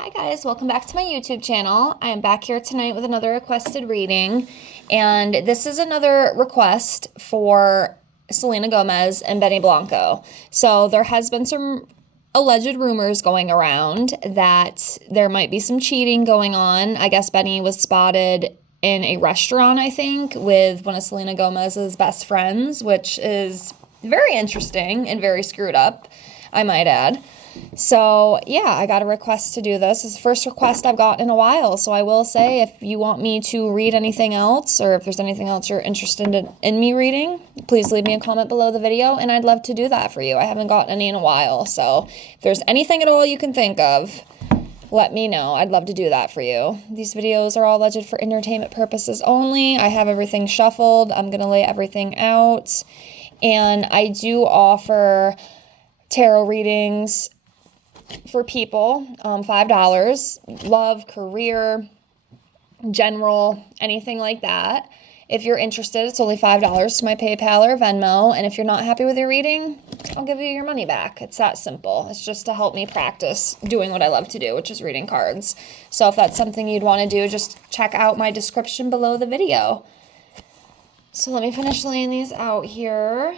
Hi guys, welcome back to my YouTube channel. I am back here tonight with another requested reading, and this is another request for Selena Gomez and Benny Blanco. So there has been some alleged rumors going around that there might be some cheating going on. I guess Benny was spotted in a restaurant, I think, with one of Selena Gomez's best friends, which is very interesting and very screwed up, I might add. So, yeah, I got a request to do this. It's the first request I've gotten in a while. So I will say, if you want me to read anything else, or if there's anything else you're interested in me reading, please leave me a comment below the video, and I'd love to do that for you. I haven't gotten any in a while. So if there's anything at all you can think of, let me know. I'd love to do that for you. These videos are all alleged for entertainment purposes only. I have everything shuffled. I'm going to lay everything out. And I do offer tarot readings for people, $5, love, career, general, anything like that. If you're interested, it's only $5 to my PayPal or Venmo. And if you're not happy with your reading, I'll give you your money back. It's that simple. It's just to help me practice doing what I love to do, which is reading cards. So if that's something you'd want to do, just check out my description below the video. So let me finish laying these out here.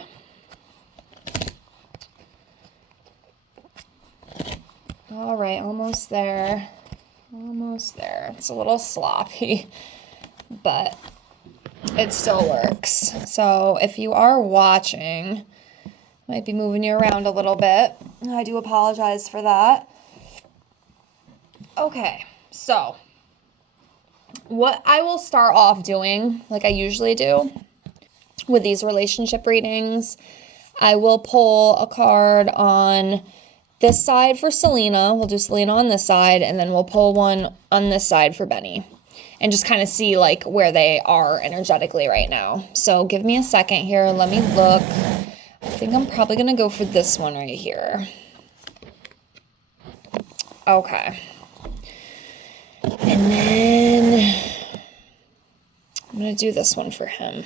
All right, almost there. Almost there. It's a little sloppy, but it still works. So if you are watching, might be moving you around a little bit. I do apologize for that. Okay, so what I will start off doing, like I usually do with these relationship readings, I will pull a card on this side for Selena. We'll do Selena on this side, and then we'll pull one on this side for Benny, and just kind of see like where they are energetically right now. So give me a second here. Let me look. I think I'm probably going to go for this one right here. Okay. And then I'm going to do this one for him.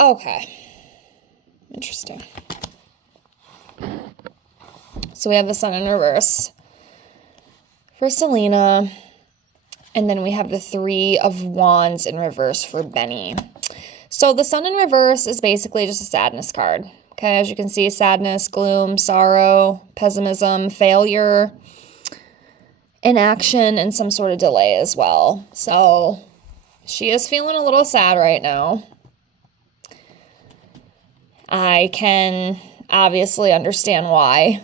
Okay. Interesting. So we have the Sun in reverse for Selena, and then we have the Three of Wands in reverse for Benny. So the Sun in reverse is basically just a sadness card. Okay, as you can see, sadness, gloom, sorrow, pessimism, failure, inaction, and some sort of delay as well. So she is feeling a little sad right now. I can obviously understand why.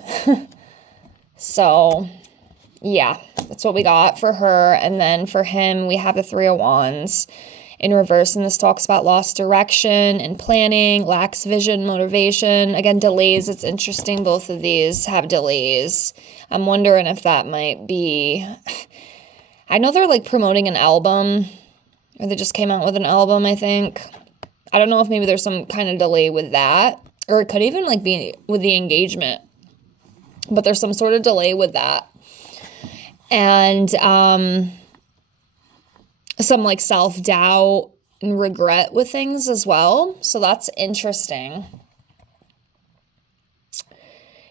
So yeah, that's what we got for her. And then for him, we have the Three of Wands in reverse, and this talks about lost direction and planning, lacks vision, motivation. Again, delays. It's interesting, both of these have delays. I'm wondering if that might be, I know they're like promoting an album, or they just came out with an album, I think. I don't know if maybe there's some kind of delay with that, or it could even like be with the engagement, but there's some sort of delay with that. And some like self-doubt and regret with things as well. So that's interesting.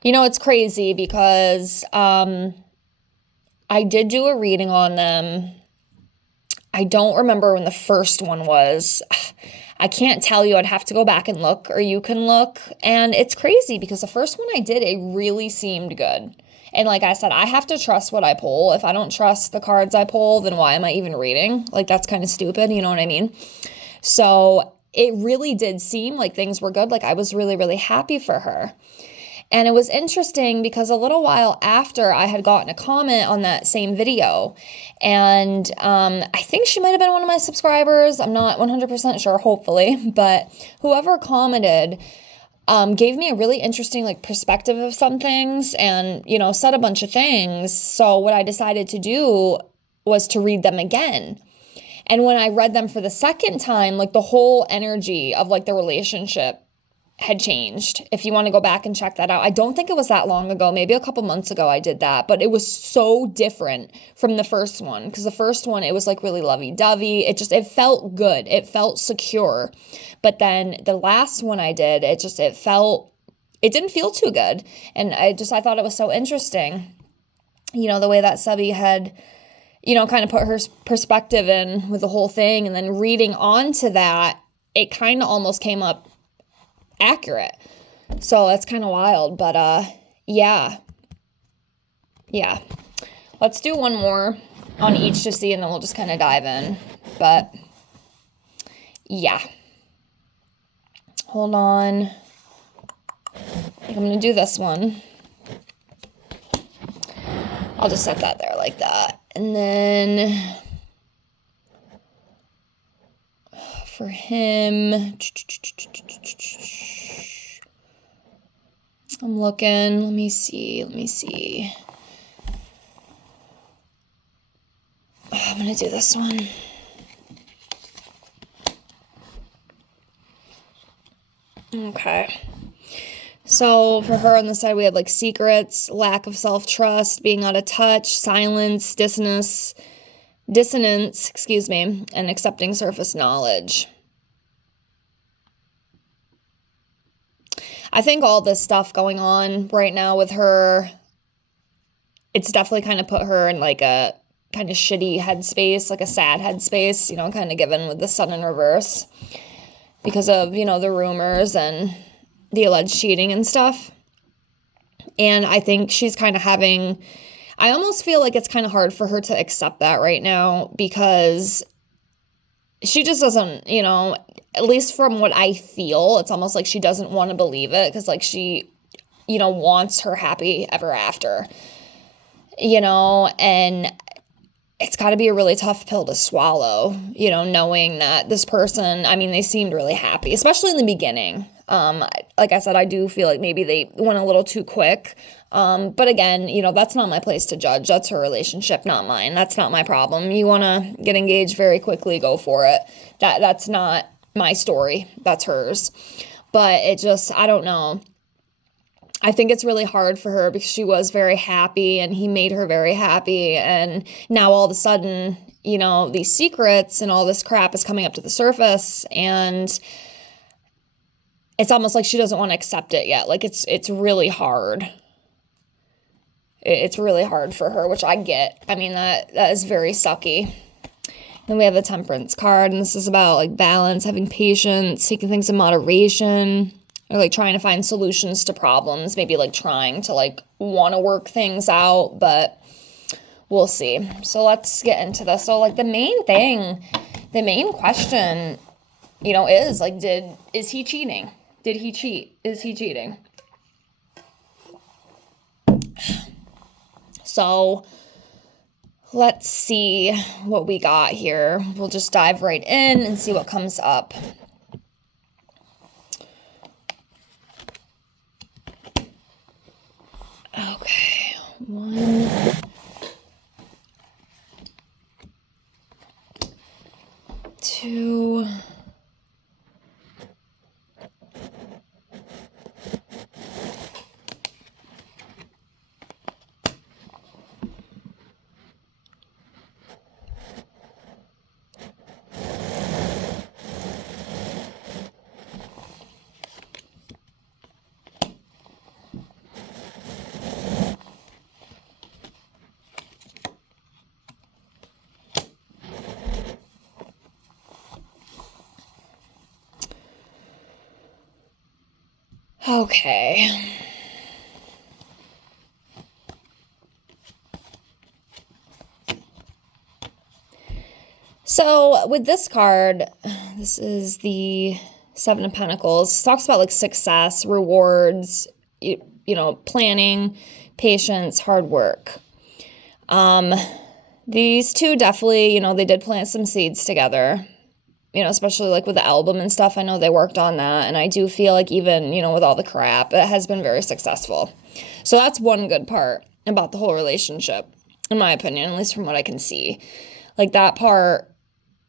You know, it's crazy because I did do a reading on them. I don't remember when the first one was. I can't tell you. I'd have to go back and look, or you can look. And it's crazy because the first one I did, it really seemed good. And like I said, I have to trust what I pull. If I don't trust the cards I pull, then why am I even reading? Like, that's kind of stupid, you know what I mean? So it really did seem like things were good. Like, I was really, really happy for her. And it was interesting because a little while after I had gotten a comment on that same video, and I think she might have been one of my subscribers. I'm not 100% sure, hopefully, but whoever commented gave me a really interesting like perspective of some things, and, you know, said a bunch of things. So what I decided to do was to read them again. And when I read them for the second time, like the whole energy of like the relationship had changed. If you want to go back and check that out. I don't think it was that long ago, maybe a couple months ago I did that, but it was so different from the first one, because the first one, it was like really lovey-dovey. It felt good. It felt secure. But then the last one I did, it felt it didn't feel too good. And I thought it was so interesting, the way that Subby had, kind of put her perspective in with the whole thing. And then reading on to that, it kind of almost came up accurate. So that's kind of wild. But yeah. Let's do one more on each to see, and then we'll just kind of dive in. But yeah. Hold on. I think I'm going to do this one. I'll just set that there like that. And then for him, I'm looking. Let me see. I'm going to do this one. Okay. So for her on the side, we have like secrets, lack of self-trust, being out of touch, silence, dissonance, and accepting surface knowledge. I think all this stuff going on right now with her, it's definitely kind of put her in like a kind of shitty headspace, like a sad headspace, kind of given with the sun in reverse because of, the rumors and the alleged cheating and stuff. And I think she's kind of I almost feel like it's kind of hard for her to accept that right now because she just doesn't, at least from what I feel, it's almost like she doesn't want to believe it because like she, wants her happy ever after, and it's got to be a really tough pill to swallow, knowing that this person, I mean, they seemed really happy, especially in the beginning. Like I said, I do feel like maybe they went a little too quick. But again, that's not my place to judge. That's her relationship, not mine. That's not my problem. You want to get engaged very quickly, go for it. That's not my story. That's hers. But it just, I don't know. I think it's really hard for her because she was very happy and he made her very happy. And now all of a sudden, these secrets and all this crap is coming up to the surface, and it's almost like she doesn't want to accept it yet. Like it's really hard. It's really hard for her, which I get. I mean, that is very sucky. Then we have the Temperance card, and this is about like balance, having patience, taking things in moderation, or like trying to find solutions to problems, maybe like trying to like want to work things out, but we'll see. So let's get into this. So like the main question, is like, is he cheating? Did he cheat? Is he cheating? So let's see what we got here. We'll just dive right in and see what comes up. Okay, 1, 2, okay. So with this card, this is the 7 of Pentacles. It talks about like success, rewards, planning, patience, hard work. These two definitely, they did plant some seeds together, especially like with the album and stuff. I know they worked on that. And I do feel like even, with all the crap, it has been very successful. So that's one good part about the whole relationship, in my opinion, at least from what I can see. Like that part,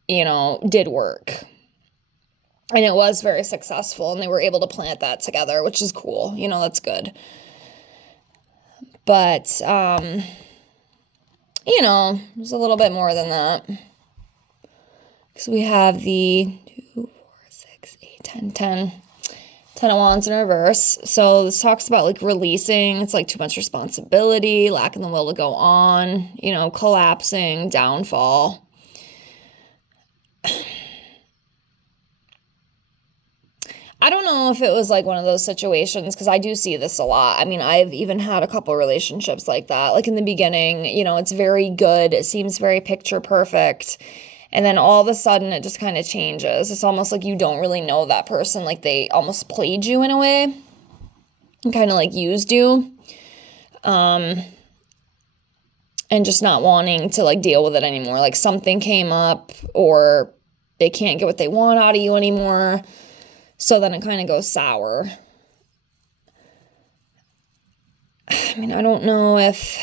did work. And it was very successful, and they were able to plant that together, which is cool. That's good. But, there's a little bit more than that. So we have the 2, 4, 6, 8, 10. Ten of Wands in reverse. So this talks about like releasing. It's like too much responsibility, lacking the will to go on, collapsing, downfall. I don't know if it was like one of those situations, because I do see this a lot. I mean, I've even had a couple relationships like that. Like in the beginning, it's very good. It seems very picture perfect. And then all of a sudden it just kind of changes. It's almost like you don't really know that person. Like they almost played you in a way and kind of like used you. And just not wanting to like deal with it anymore. Like something came up or they can't get what they want out of you anymore. So then it kind of goes sour. I mean, I don't know if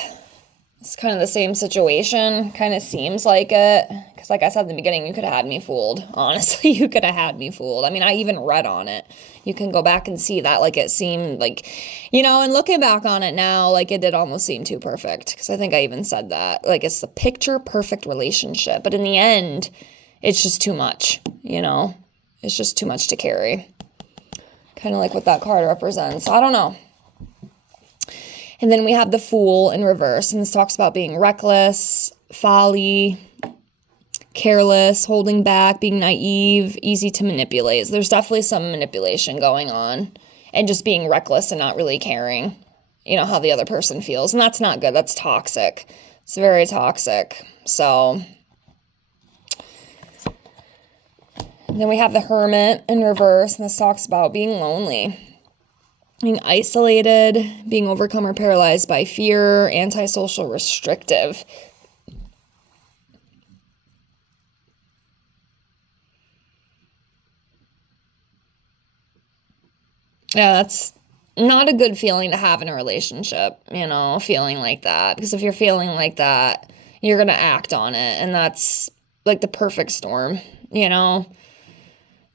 it's kind of the same situation. Kind of seems like it. Because like I said in the beginning, you could have had me fooled. Honestly, you could have had me fooled. I mean, I even read on it. You can go back and see that. Like it seemed like, and looking back on it now, like it did almost seem too perfect. Because I think I even said that. Like it's the picture perfect relationship. But in the end, it's just too much, It's just too much to carry. Kind of like what that card represents. I don't know. And then we have the Fool in reverse. And this talks about being reckless, folly, careless, holding back, being naive, easy to manipulate. So there's definitely some manipulation going on. And just being reckless and not really caring, how the other person feels. And that's not good. That's toxic. It's very toxic. So... And then we have the Hermit in reverse, and this talks about being lonely, being isolated, being overcome or paralyzed by fear, antisocial, restrictive. Yeah, that's not a good feeling to have in a relationship, feeling like that. Because if you're feeling like that, you're going to act on it, and that's like the perfect storm,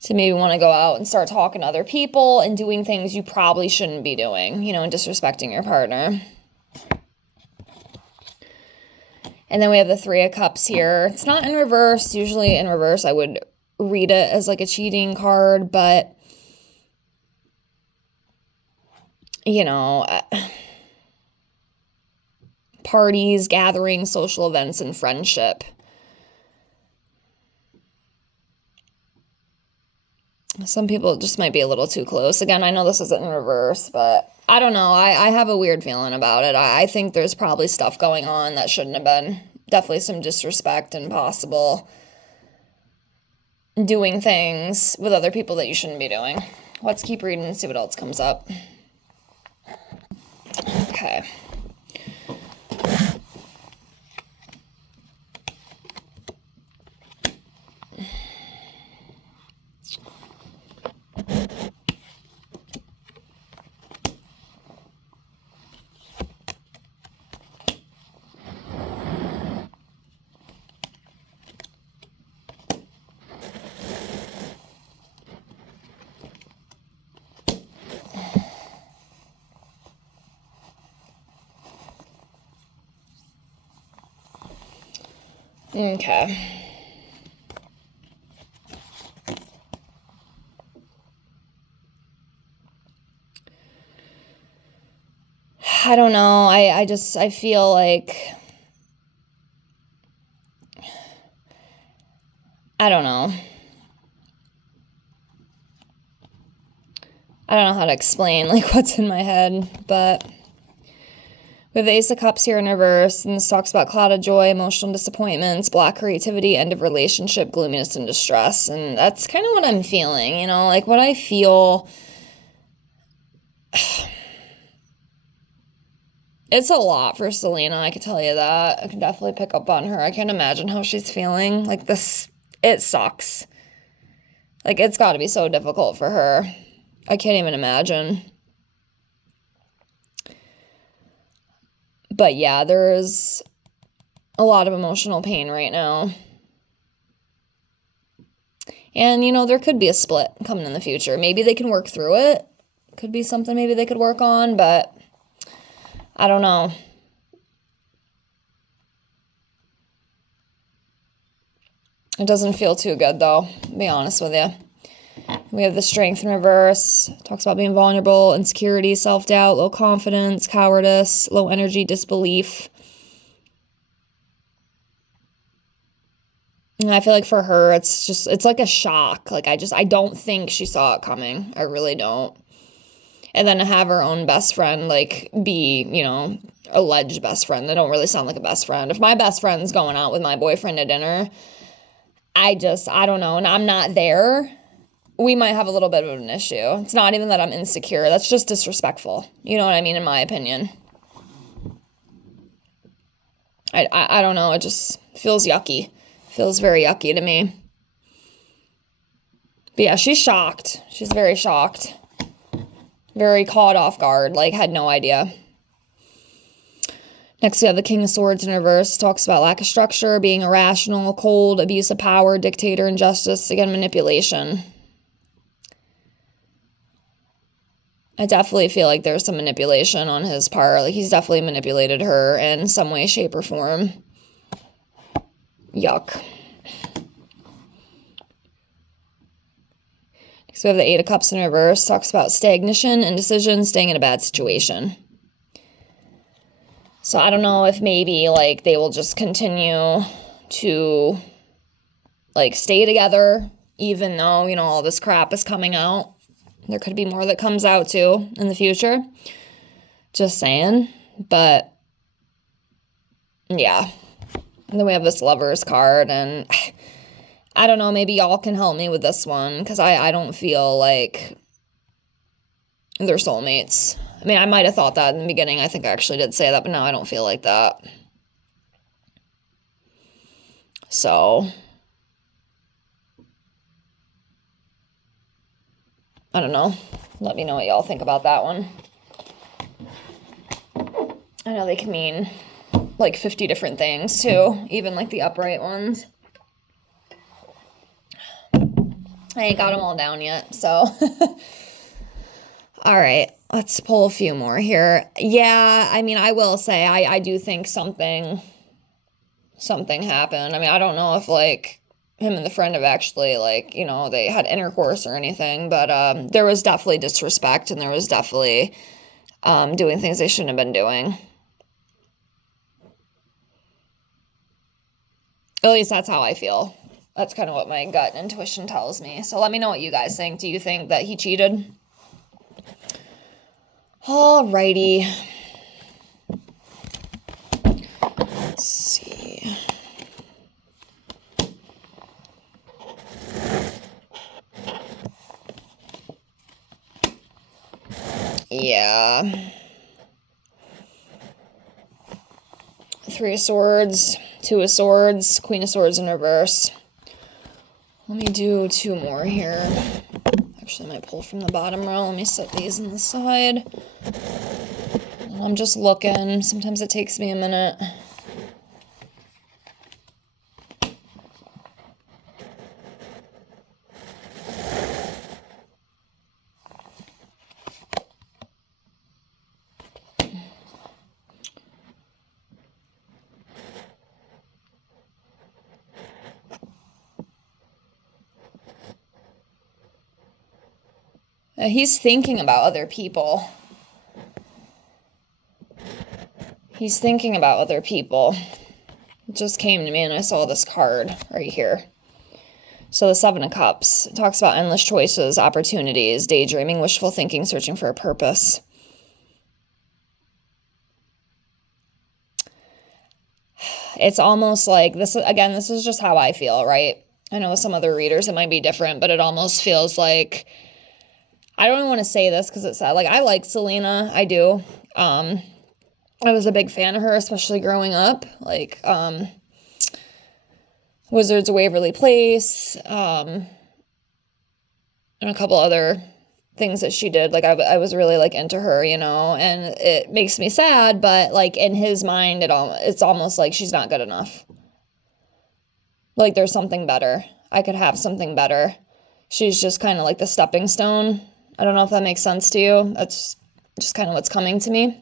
to maybe want to go out and start talking to other people and doing things you probably shouldn't be doing, and disrespecting your partner. And then we have the Three of Cups here. It's not in reverse. Usually in reverse, I would read it as like a cheating card, but, parties, gatherings, social events, and friendship. Some people just might be a little too close. Again, I know this isn't in reverse, but I don't know. I have a weird feeling about it. I think there's probably stuff going on that shouldn't have been. Definitely some disrespect and possible doing things with other people that you shouldn't be doing. Let's keep reading and see what else comes up. Okay. Okay. I don't know. I feel like, I don't know. I don't know how to explain like what's in my head, but we have the Ace of Cups here in reverse, and this talks about cloud of joy, emotional disappointments, black creativity, end of relationship, gloominess, and distress. And that's kind of what I'm feeling, like what I feel. It's a lot for Selena, I can tell you that. I can definitely pick up on her. I can't imagine how she's feeling. Like this, it sucks. Like it's got to be so difficult for her. I can't even imagine. But yeah, there's a lot of emotional pain right now. And, there could be a split coming in the future. Maybe they can work through it. Could be something maybe they could work on, but I don't know. It doesn't feel too good, though, to be honest with you. We have the Strength in reverse. Talks about being vulnerable, insecurity, self-doubt, low confidence, cowardice, low energy, disbelief. And I feel like for her, it's like a shock. Like, I don't think she saw it coming. I really don't. And then to have her own best friend, like, be, alleged best friend. They don't really sound like a best friend. If my best friend's going out with my boyfriend at dinner, I don't know. And I'm not there. We might have a little bit of an issue. It's not even that I'm insecure. That's just disrespectful. You know what I mean? In my opinion. I don't know. It just feels yucky. Feels very yucky to me. But yeah, she's shocked. She's very shocked. Very caught off guard. Like, had no idea. Next, we have the King of Swords in reverse. Talks about lack of structure, being irrational, cold, abuse of power, dictator, injustice, again, manipulation. I definitely feel like there's some manipulation on his part. Like, he's definitely manipulated her in some way, shape, or form. Yuck. Next, we have the Eight of Cups in reverse. Talks about stagnation, indecision, staying in a bad situation. So I don't know if maybe, like, they will just continue to, like, stay together, even though, all this crap is coming out. There could be more that comes out, too, in the future. Just saying. But, yeah. And then we have this Lovers card, and I don't know, maybe y'all can help me with this one, because I don't feel like they're soulmates. I mean, I might have thought that in the beginning. I think I actually did say that, but now I don't feel like that. So, I don't know. Let me know what y'all think about that one. I know they can mean like 50 different things too, even like the upright ones. I ain't got them all down yet, so. All right, let's pull a few more here. Yeah, I mean, I will say I do think something happened. I mean, I don't know if like him and the friend have actually like, they had intercourse or anything, but there was definitely disrespect, and there was definitely doing things they shouldn't have been doing. At least that's how I feel. That's kind of what my gut and intuition tells me. So let me know what you guys think. Do you think that he cheated? Alrighty. Let's see. Yeah. Three of Swords, Two of Swords, Queen of Swords in reverse. Let me do two more here. Actually, I might pull from the bottom row. Let me set these on the side. I'm just looking. Sometimes it takes me a minute. He's thinking about other people. He's thinking about other people. It just came to me and I saw this card right here. So the Seven of Cups talks about endless choices, opportunities, daydreaming, wishful thinking, searching for a purpose. It's almost like this is just how I feel, right? I know with some other readers it might be different, but it almost feels like, I don't even want to say this because it's sad. Like, I like Selena. I do. I was a big fan of her, especially growing up. Like, Wizards of Waverly Place, and a couple other things that she did. Like, I was really, like, into her, and it makes me sad, but, like, in his mind, it's almost like she's not good enough. Like, there's something better. I could have something better. She's just kind of like the stepping stone. I don't know if that makes sense to you. That's just kind of what's coming to me,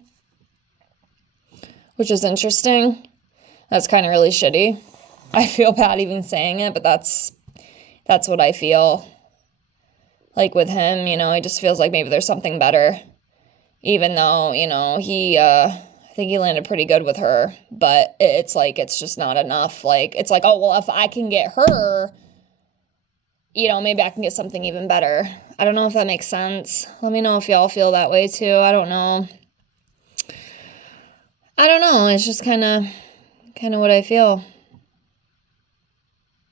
which is interesting. That's kind of really shitty. I feel bad even saying it, but that's what I feel. like with him, you know, it just feels like maybe there's something better, even though, you know, I think he landed pretty good with her, but it's like, it's just not enough. Like, it's like, oh, well, if I can get her, you know, maybe I can get something even better. I don't know if that makes sense. Let me know if y'all feel that way too. I don't know. It's just kind of what I feel.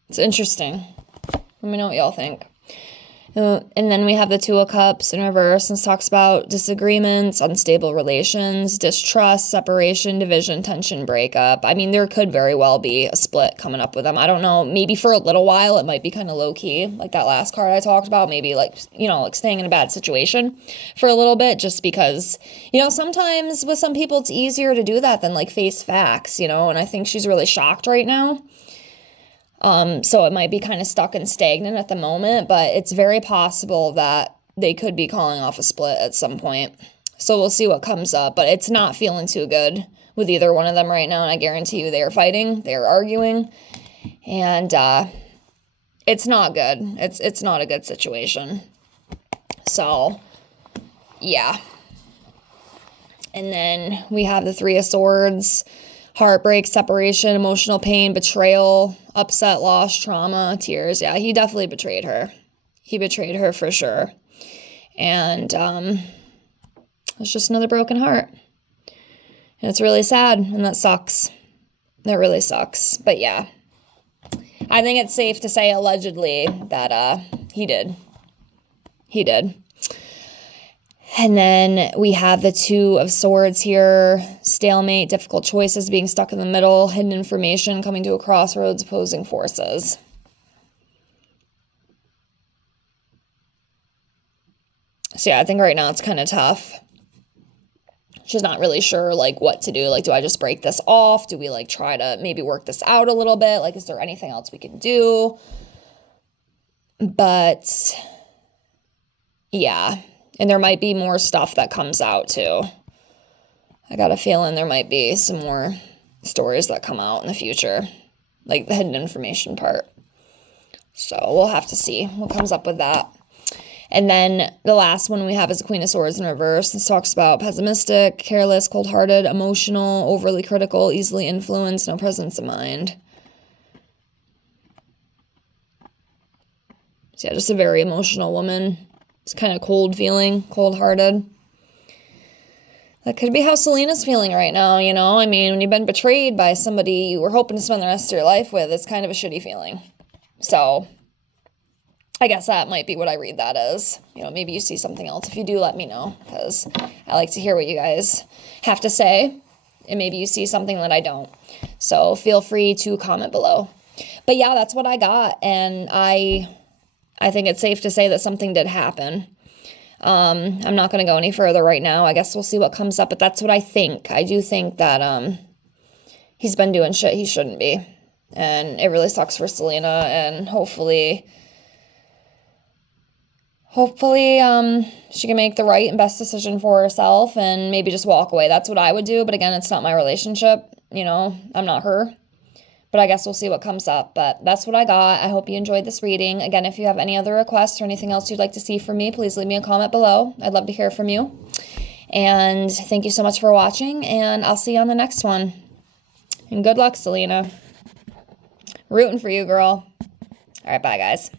It's interesting. Let me know what y'all think. And then we have the Two of Cups in reverse, and talks about disagreements, unstable relations, distrust, separation, division, tension, breakup. I mean, there could very well be a split coming up with them. I don't know. Maybe for a little while, it might be kind of low key, like that last card I talked about. Maybe like, you know, like staying in a bad situation for a little bit, just because, you know, sometimes with some people, it's easier to do that than like face facts, you know, and I think she's really shocked right now. So it might be kind of stuck and stagnant at the moment, but it's very possible that they could be calling off a split at some point. So we'll see what comes up, but it's not feeling too good with either one of them right now. And I guarantee you they are fighting, they are arguing, and it's not good. It's not a good situation. So yeah. And then we have the Three of Swords. Heartbreak, separation, emotional pain, betrayal, upset, loss, trauma, tears. Yeah, he definitely betrayed her. He betrayed her for sure. And it's just another broken heart. And it's really sad, and that sucks. That really sucks. But yeah, I think it's safe to say allegedly that he did. He did. And then we have the Two of Swords here, stalemate, difficult choices, being stuck in the middle, hidden information, coming to a crossroads, opposing forces. So yeah, I think right now it's kind of tough. She's not really sure like what to do. Like, do I just break this off? Do we like try to maybe work this out a little bit? Like, is there anything else we can do? But yeah. And there might be more stuff that comes out too. I got a feeling there might be some more stories that come out in the future, like the hidden information part. So we'll have to see what comes up with that. And then the last one we have is the Queen of Swords in reverse. This talks about pessimistic, careless, cold-hearted, emotional, overly critical, easily influenced, no presence of mind. So yeah, just a very emotional woman. It's kind of cold feeling, cold-hearted. That could be how Selena's feeling right now, you know? I mean, when you've been betrayed by somebody you were hoping to spend the rest of your life with, it's kind of a shitty feeling. So I guess that might be what I read that as. You know, maybe you see something else. If you do, let me know, because I like to hear what you guys have to say, and maybe you see something that I don't. So feel free to comment below. But yeah, that's what I got, and I think it's safe to say that something did happen. I'm not going to go any further right now. I guess we'll see what comes up, but that's what I think. I do think that he's been doing shit he shouldn't be, and it really sucks for Selena, and hopefully she can make the right and best decision for herself and maybe just walk away. That's what I would do, but again, it's not my relationship. You know, I'm not her. But I guess we'll see what comes up. But that's what I got. I hope you enjoyed this reading. Again, if you have any other requests or anything else you'd like to see from me, please leave me a comment below. I'd love to hear from you. And thank you so much for watching, and I'll see you on the next one. And good luck, Selena. Rooting for you, girl. All right, bye, guys.